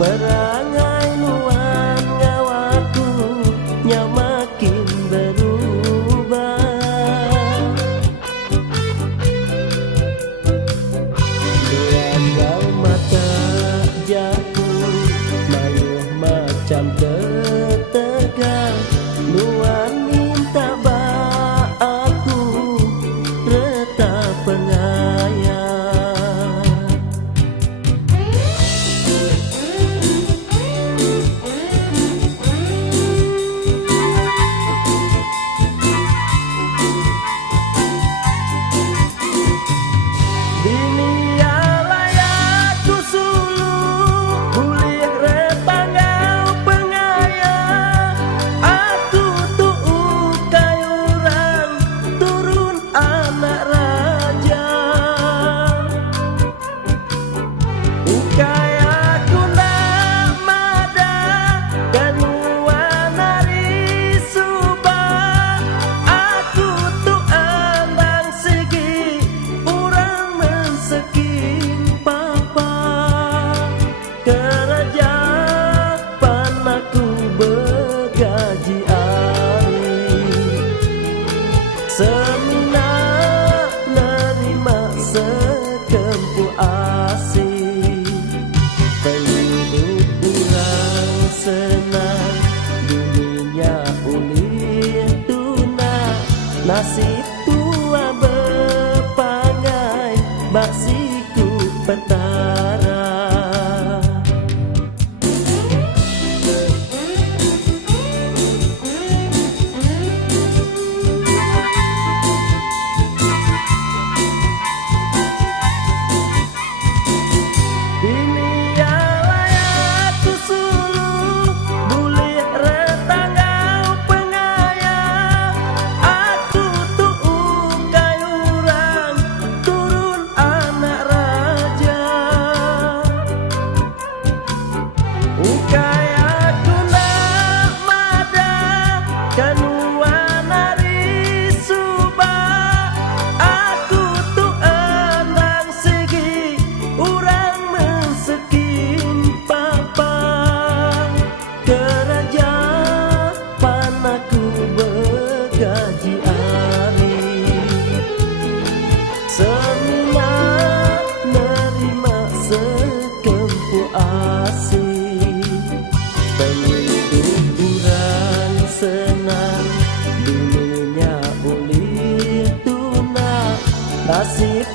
Perangai nuan ngawaku nya makin berubah. Nuan ngau mata jaku mayuh macam tetegang. Nuan minta ba aku retap pengayang. Semina nerima sekempu asih. Penduduk kurang senang dunia ulir tuna. Nasib tua bepangai baksiku petara. Semina nerima sekempu asih. Penduduk kurang senang dunia ulir tuna. Nasib